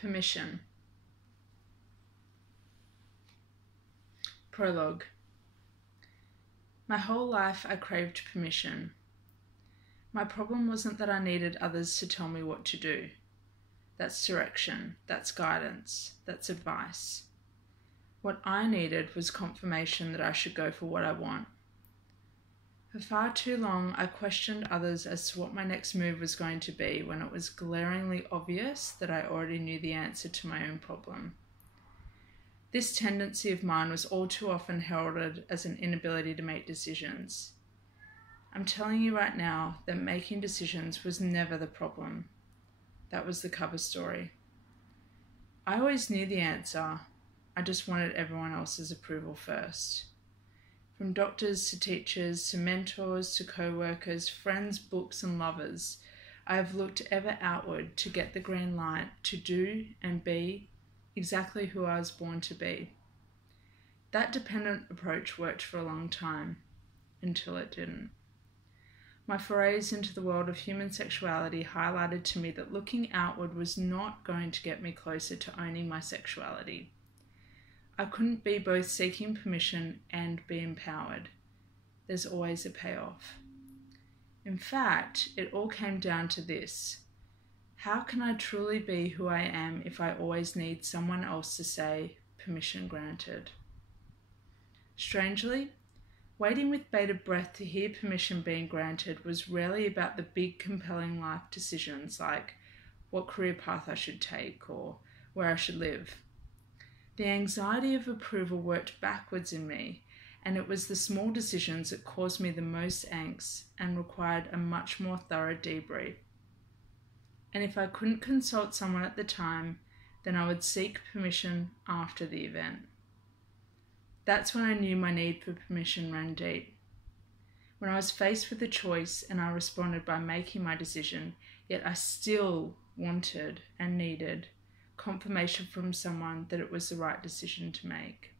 Permission. Prologue. My whole life I craved permission. My problem wasn't that I needed others to tell me what to do. That's direction, that's guidance, that's advice. What I needed was confirmation that I should go for what I want. For far too long, I questioned others as to what my next move was going to be when it was glaringly obvious that I already knew the answer to my own problem. This tendency of mine was all too often heralded as an inability to make decisions. I'm telling you right now that making decisions was never the problem. That was the cover story. I always knew the answer. I just wanted everyone else's approval first. From doctors to teachers to mentors to co-workers, friends, books and lovers, I have looked ever outward to get the green light to do and be exactly who I was born to be. That dependent approach worked for a long time, until it didn't. My forays into the world of human sexuality highlighted to me that looking outward was not going to get me closer to owning my sexuality. I couldn't be both seeking permission and be empowered. There's always a payoff. In fact, it all came down to this. How can I truly be who I am if I always need someone else to say, permission granted? Strangely, waiting with bated breath to hear permission being granted was rarely about the big, compelling life decisions like what career path I should take or where I should live. The anxiety of approval worked backwards in me, and it was the small decisions that caused me the most angst and required a much more thorough debrief. And if I couldn't consult someone at the time, then I would seek permission after the event. That's when I knew my need for permission ran deep. When I was faced with a choice and I responded by making my decision, yet I still wanted and needed confirmation from someone that it was the right decision to make.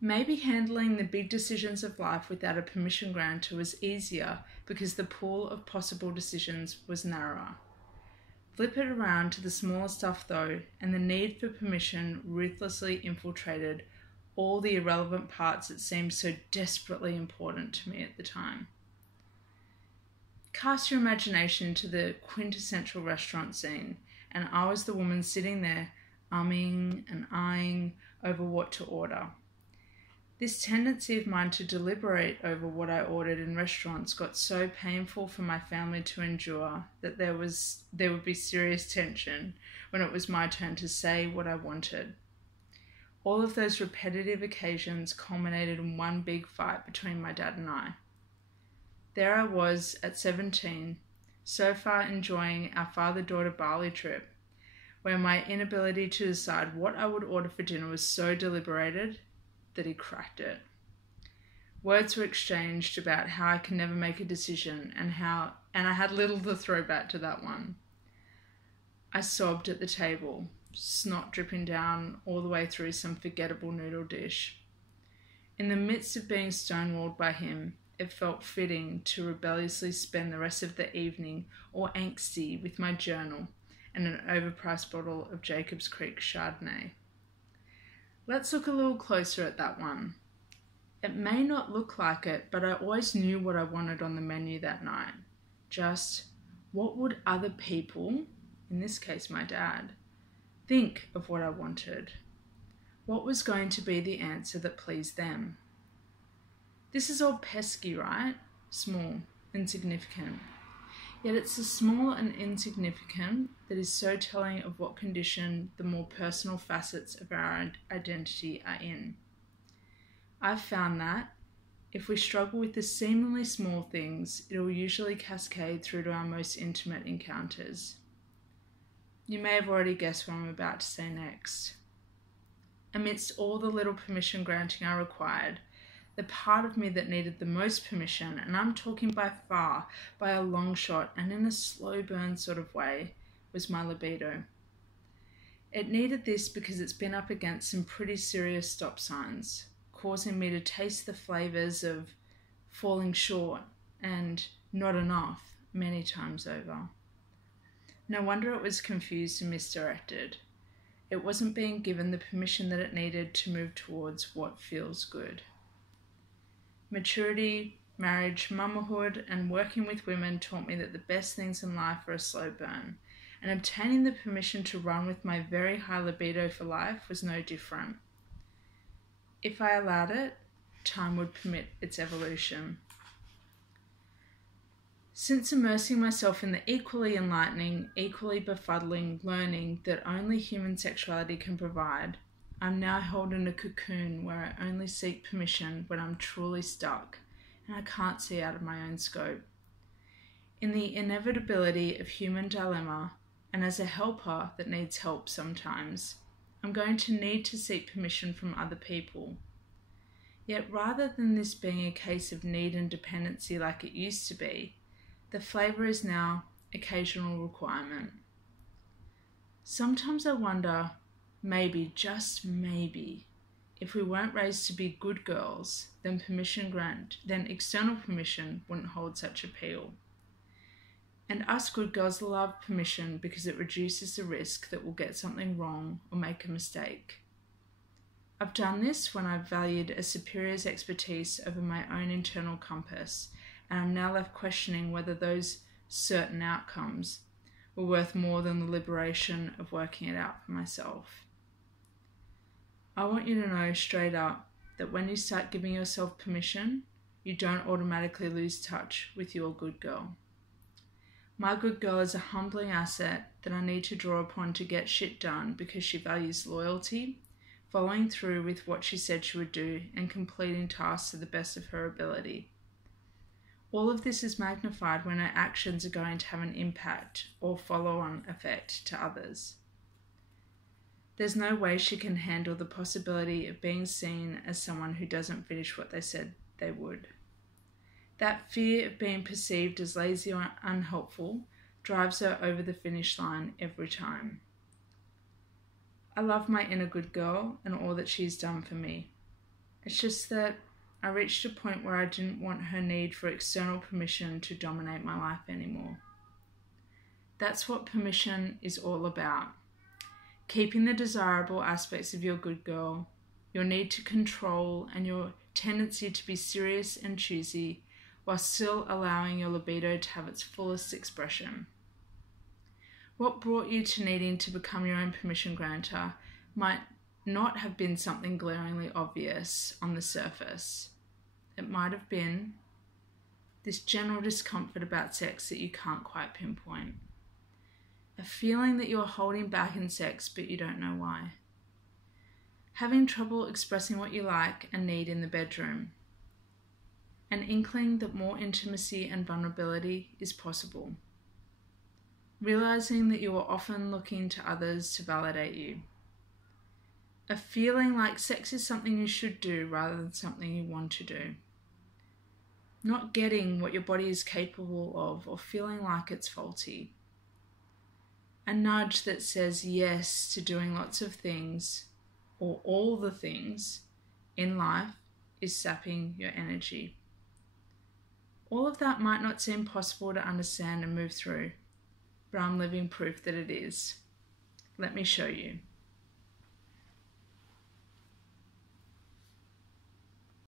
Maybe handling the big decisions of life without a permission grantor was easier because the pool of possible decisions was narrower. Flip it around to the smaller stuff though, and the need for permission ruthlessly infiltrated all the irrelevant parts that seemed so desperately important to me at the time. Cast your imagination to the quintessential restaurant scene, and I was the woman sitting there, umming and eyeing over what to order. This tendency of mine to deliberate over what I ordered in restaurants got so painful for my family to endure that there would be serious tension when it was my turn to say what I wanted. All of those repetitive occasions culminated in one big fight between my dad and I. There I was at 17, so far enjoying our father-daughter Bali trip, where my inability to decide what I would order for dinner was so deliberated that he cracked it. Words were exchanged about how I can never make a decision and I had little to throw back to that one. I sobbed at the table, snot dripping down all the way through some forgettable noodle dish. In the midst of being stonewalled by him, it felt fitting to rebelliously spend the rest of the evening all angsty with my journal and an overpriced bottle of Jacob's Creek Chardonnay. Let's look a little closer at that one. It may not look like it, but I always knew what I wanted on the menu that night. Just, what would other people, in this case my dad, think of what I wanted? What was going to be the answer that pleased them? This is all pesky, right? Small, insignificant. Yet it's the small and insignificant that is so telling of what condition the more personal facets of our identity are in. I've found that if we struggle with the seemingly small things, it will usually cascade through to our most intimate encounters. You may have already guessed what I'm about to say next. Amidst all the little permission granting I required, the part of me that needed the most permission, and I'm talking by far, by a long shot and in a slow burn sort of way, was my libido. It needed this because it's been up against some pretty serious stop signs, causing me to taste the flavours of falling short and not enough many times over. No wonder it was confused and misdirected. It wasn't being given the permission that it needed to move towards what feels good. Maturity, marriage, mamahood, and working with women taught me that the best things in life are a slow burn, and obtaining the permission to run with my very high libido for life was no different. If I allowed it, time would permit its evolution. Since immersing myself in the equally enlightening, equally befuddling learning that only human sexuality can provide, I'm now held in a cocoon where I only seek permission when I'm truly stuck and I can't see out of my own scope. In the inevitability of human dilemma, and as a helper that needs help sometimes, I'm going to need to seek permission from other people. Yet rather than this being a case of need and dependency like it used to be, the flavour is now occasional requirement. Sometimes I wonder, maybe, just maybe, if we weren't raised to be good girls, then external permission wouldn't hold such appeal. And us good girls love permission because it reduces the risk that we'll get something wrong or make a mistake. I've done this when I've valued a superior's expertise over my own internal compass, and I'm now left questioning whether those certain outcomes were worth more than the liberation of working it out for myself. I want you to know straight up that when you start giving yourself permission, you don't automatically lose touch with your good girl. My good girl is a humbling asset that I need to draw upon to get shit done because she values loyalty, following through with what she said she would do, and completing tasks to the best of her ability. All of this is magnified when our actions are going to have an impact or follow-on effect to others. There's no way she can handle the possibility of being seen as someone who doesn't finish what they said they would. That fear of being perceived as lazy or unhelpful drives her over the finish line every time. I love my inner good girl and all that she's done for me. It's just that I reached a point where I didn't want her need for external permission to dominate my life anymore. That's what permission is all about. Keeping the desirable aspects of your good girl, your need to control, and your tendency to be serious and choosy, while still allowing your libido to have its fullest expression. What brought you to needing to become your own permission granter might not have been something glaringly obvious on the surface. It might have been this general discomfort about sex that you can't quite pinpoint. A feeling that you're holding back in sex but you don't know why. Having trouble expressing what you like and need in the bedroom. An inkling that more intimacy and vulnerability is possible. Realizing that you are often looking to others to validate you. A feeling like sex is something you should do rather than something you want to do. Not getting what your body is capable of or feeling like it's faulty. A nudge that says yes to doing lots of things or all the things in life is sapping your energy. All of that might not seem possible to understand and move through, but I'm living proof that it is. Let me show you.